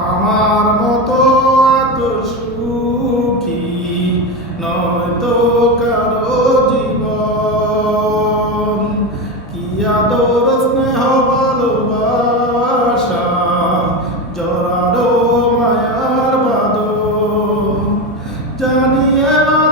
আমার মতো এত সুখী নয়তো কারও জীবন। কি আদর, স্নেহ, ভালোবাসা জরারো মায়ার বাদ জানিয়ে বাদ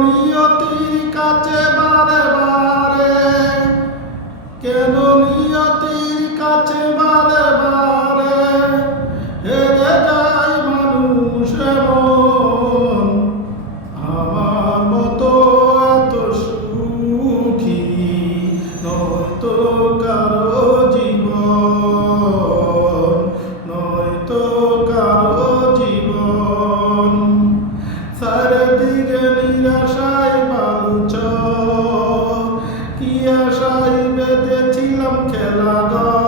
নিয়তির কাছে বারে বারে। কেন নিয়তি পেশাই বেঁধেছিলাম খেলা দল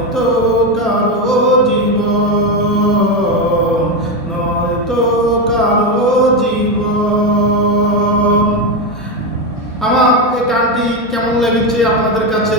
নয়তো কারও জীবন নয়তো কারও জীবন। আমার এই কেমন লেগেছে আপনাদের কাছে